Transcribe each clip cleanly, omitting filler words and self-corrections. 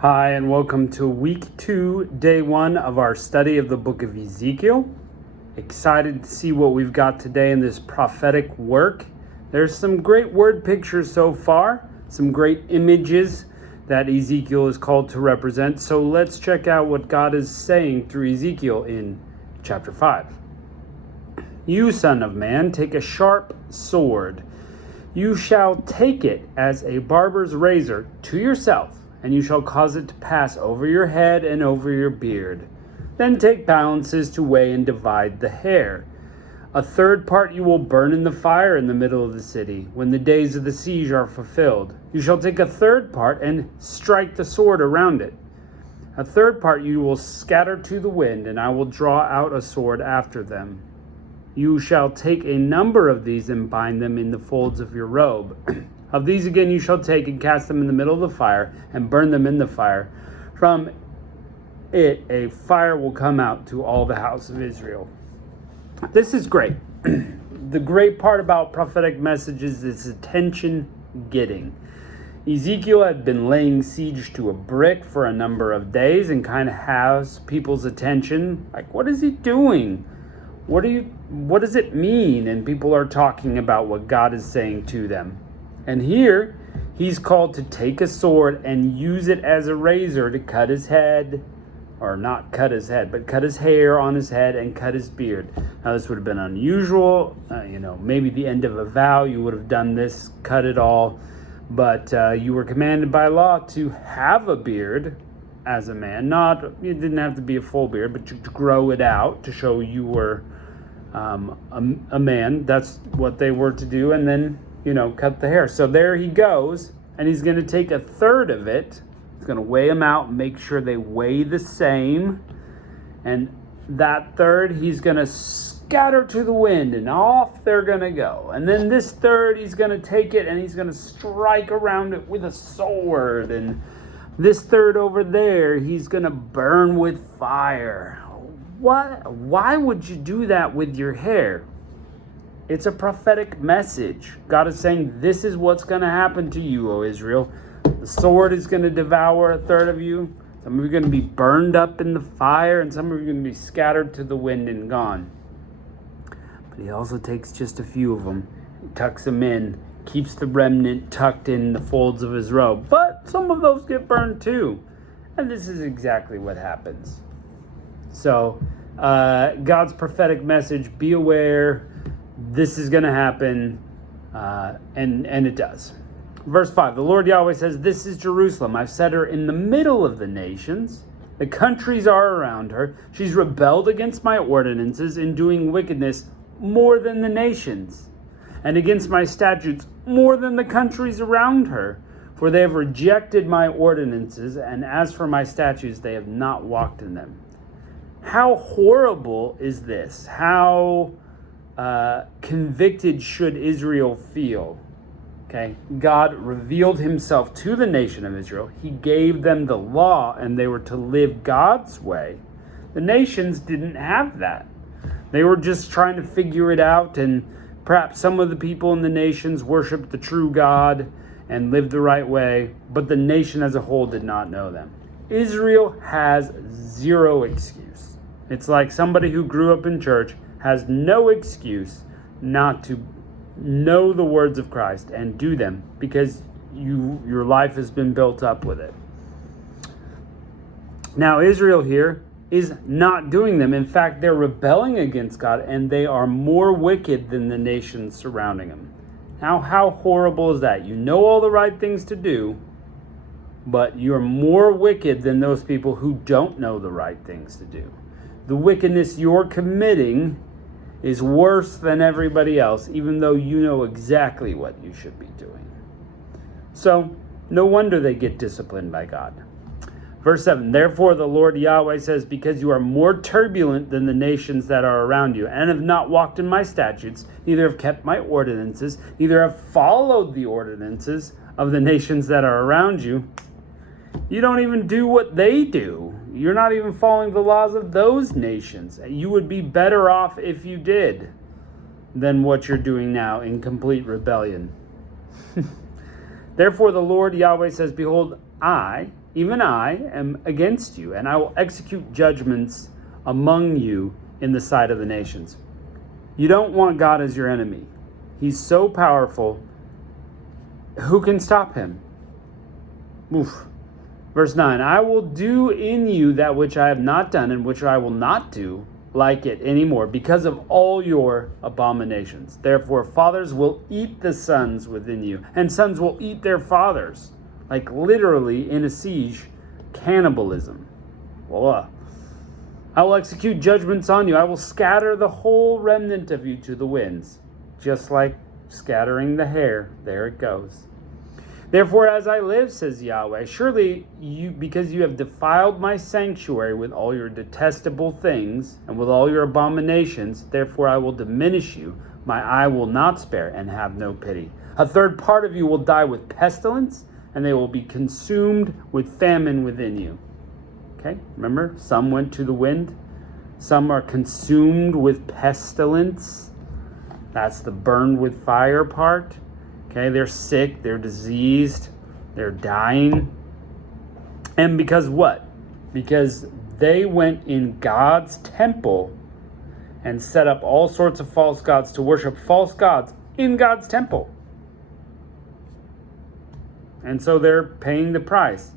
Hi, and welcome to week 2, day 1 of our study of the book of Ezekiel. Excited to see what we've got today in this prophetic work. There's some great word pictures so far, some great images that Ezekiel is called to represent. So let's check out what God is saying through Ezekiel in chapter 5. You, son of man, take a sharp sword. You shall take it as a barber's razor to yourself, and you shall cause it to pass over your head and over your beard. Then take balances to weigh and divide the hair. A third part you will burn in the fire in the middle of the city, when the days of the siege are fulfilled. You shall take a third part and strike the sword around it. A third part you will scatter to the wind, and I will draw out a sword after them. You shall take a number of these and bind them in the folds of your robe. Of these again you shall take and cast them in the middle of the fire and burn them in the fire. From it a fire will come out to all the house of Israel. This is great. The great part about prophetic messages is attention getting. Ezekiel had been laying siege to a brick for a number of days and kind of has people's attention. Like, what is he doing? What does it mean? And people are talking about what God is saying to them. And here, he's called to take a sword and use it as a razor to cut his head, or not cut his head, but cut his hair on his head and cut his beard. Now, this would have been unusual. Maybe the end of a vow, you would have done this, cut it all. But you were commanded by law to have a beard as a man. You didn't have to be a full beard, but to grow it out to show you were a man. That's what they were to do. And then cut the hair. So there he goes, and he's going to take a third of it. He's going to weigh them out, make sure they weigh the same. And that third, he's going to scatter to the wind, and off they're going to go. And then this third, he's going to take it, and he's going to strike around it with a sword. And this third over there, he's going to burn with fire. Why would you do that with your hair? It's a prophetic message. God is saying, this is what's going to happen to you, O Israel. The sword is going to devour a third of you. Some of you are going to be burned up in the fire, and some of you are going to be scattered to the wind and gone. But he also takes just a few of them, tucks them in, keeps the remnant tucked in the folds of his robe. But some of those get burned too. And this is exactly what happens. So, God's prophetic message, be aware, this is going to happen, and it does. Verse 5, the Lord Yahweh says, this is Jerusalem. I've set her in the middle of the nations. The countries are around her. She's rebelled against my ordinances in doing wickedness more than the nations, and against my statutes more than the countries around her. For they have rejected my ordinances, and as for my statutes, they have not walked in them. How horrible is this? How convicted should Israel feel? Okay, God revealed himself to the nation of Israel. He gave them the law, and they were to live God's way. The nations didn't have that. They were just trying to figure it out, and perhaps some of the people in the nations worshiped the true God and lived the right way, but the nation as a whole did not know them. Israel has zero excuse. It's like somebody who grew up in church has no excuse not to know the words of Christ and do them, because your life has been built up with it. Now, Israel here is not doing them. In fact, they're rebelling against God, and they are more wicked than the nations surrounding them. Now, how horrible is that? You know all the right things to do, but you're more wicked than those people who don't know the right things to do. The wickedness you're committing is worse than everybody else, even though you know exactly what you should be doing. So, no wonder they get disciplined by God. Verse 7, therefore the Lord Yahweh says, because you are more turbulent than the nations that are around you, and have not walked in my statutes, neither have kept my ordinances, neither have followed the ordinances of the nations that are around you. You don't even do what they do. You're not even following the laws of those nations. You would be better off if you did than what you're doing now in complete rebellion. Therefore the Lord Yahweh says, behold, I even I, am against you, and I will execute judgments among you in the sight of the nations. You don't want God as your enemy. He's so powerful. Who can stop him? Oof. Verse 9, I will do in you that which I have not done, and which I will not do like it anymore, because of all your abominations. Therefore, fathers will eat the sons within you, and sons will eat their fathers. Like literally in a siege, cannibalism. Voila. I will execute judgments on you. I will scatter the whole remnant of you to the winds, just like scattering the hair. There it goes. Therefore, as I live, says Yahweh, surely you, because you have defiled my sanctuary with all your detestable things and with all your abominations, therefore I will diminish you. My eye will not spare and have no pity. A third part of you will die with pestilence, and they will be consumed with famine within you. Okay, remember, some went to the wind. Some are consumed with pestilence. That's the burned with fire part. Okay, they're sick, they're diseased, they're dying. And because what? Because they went in God's temple and set up all sorts of false gods to worship false gods in God's temple. And so they're paying the price.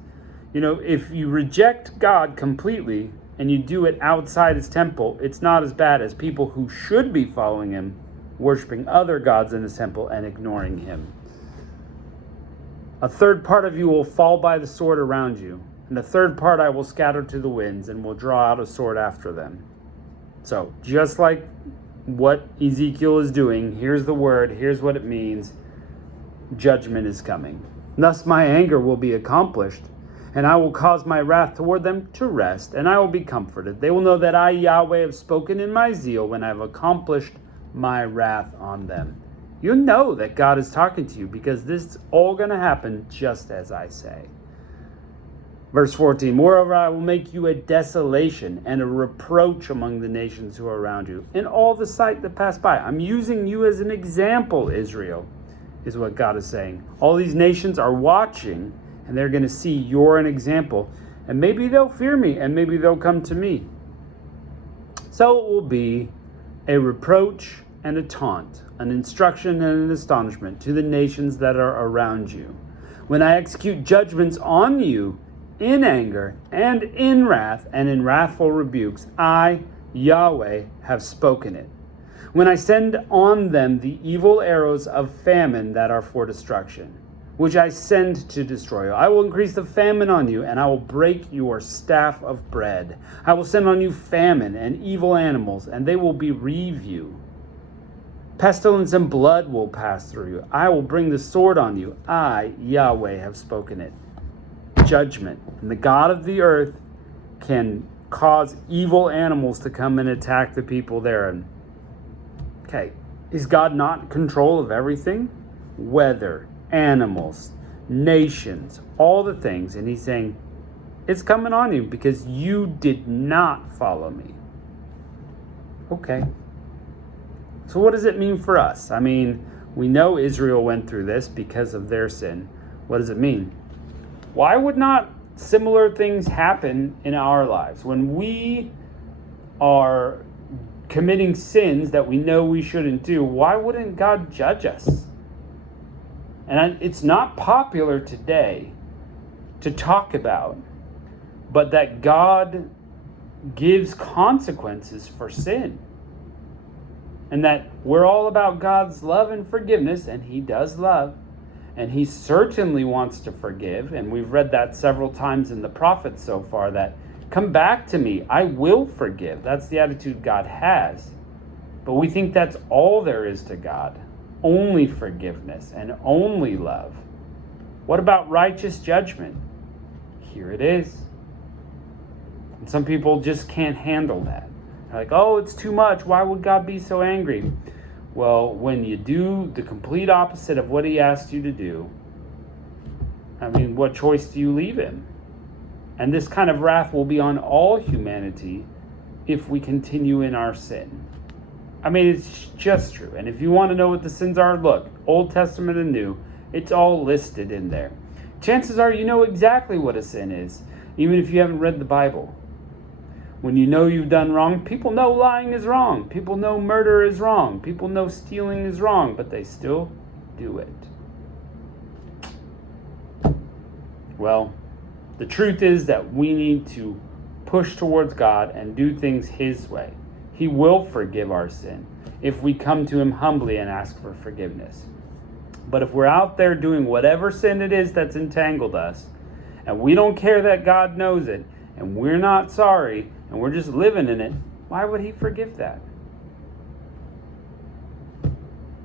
You know, if you reject God completely and you do it outside his temple, it's not as bad as people who should be following him, worshiping other gods in his temple and ignoring him. A third part of you will fall by the sword around you, and a third part I will scatter to the winds and will draw out a sword after them. So, just like what Ezekiel is doing, here's the word, here's what it means. Judgment is coming. Thus my anger will be accomplished, and I will cause my wrath toward them to rest, and I will be comforted. They will know that I, Yahweh, have spoken in my zeal when I have accomplished my wrath on them. You know that God is talking to you because this is all going to happen just as I say. Verse 14, moreover, I will make you a desolation and a reproach among the nations who are around you, in all the sight that pass by. I'm using you as an example, Israel, is what God is saying. All these nations are watching, and they're going to see you're an example. And maybe they'll fear me, and maybe they'll come to me. So it will be a reproach and a taunt, an instruction and an astonishment to the nations that are around you. When I execute judgments on you in anger and in wrath and in wrathful rebukes, I, Yahweh, have spoken it. When I send on them the evil arrows of famine that are for destruction, which I send to destroy you, I will increase the famine on you, and I will break your staff of bread. I will send on you famine and evil animals, and they will bereave you. Pestilence and blood will pass through you. I will bring the sword on you. I, Yahweh, have spoken it. Judgment. And the God of the earth can cause evil animals to come and attack the people there. And okay, is God not in control of everything? Weather, animals, nations, all the things. And he's saying, it's coming on you because you did not follow me. Okay. So what does it mean for us? I mean, we know Israel went through this because of their sin. What does it mean? Why would not similar things happen in our lives? When we are committing sins that we know we shouldn't do, why wouldn't God judge us? And it's not popular today to talk about, but that God gives consequences for sin. And that we're all about God's love and forgiveness, and he does love. And he certainly wants to forgive. And we've read that several times in the prophets so far, that come back to me, I will forgive. That's the attitude God has. But we think that's all there is to God. Only forgiveness and only love. What about righteous judgment? Here it is. And some people just can't handle that. They're like, oh, it's too much. Why would God be so angry? Well, when you do the complete opposite of what he asked you to do, I mean, what choice do you leave him? And this kind of wrath will be on all humanity if we continue in our sin. I mean, it's just true. And if you want to know what the sins are, look, Old Testament and New, it's all listed in there. Chances are you know exactly what a sin is, even if you haven't read the Bible. When you know you've done wrong, people know lying is wrong. People know murder is wrong. People know stealing is wrong, but they still do it. Well, the truth is that we need to push towards God and do things His way. He will forgive our sin if we come to Him humbly and ask for forgiveness. But if we're out there doing whatever sin it is that's entangled us, and we don't care that God knows it, and we're not sorry, and we're just living in it, why would He forgive that?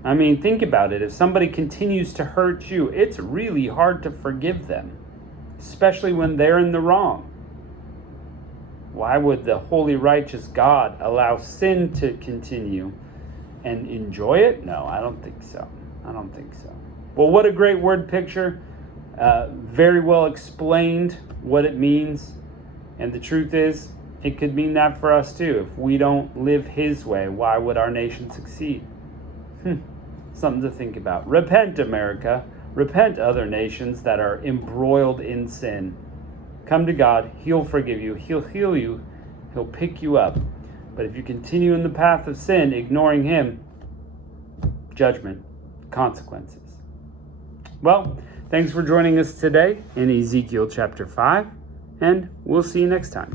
I mean, think about it. If somebody continues to hurt you, it's really hard to forgive them, especially when they're in the wrong. Why would the holy, righteous God allow sin to continue and enjoy it? No, I don't think so. I don't think so. Well, what a great word picture. Very well explained what it means. And the truth is, it could mean that for us too. If we don't live His way, why would our nation succeed? Something to think about. Repent, America. Repent, other nations that are embroiled in sin. Come to God. He'll forgive you. He'll heal you. He'll pick you up. But if you continue in the path of sin, ignoring Him, judgment, consequences. Well, thanks for joining us today in Ezekiel chapter 5, and we'll see you next time.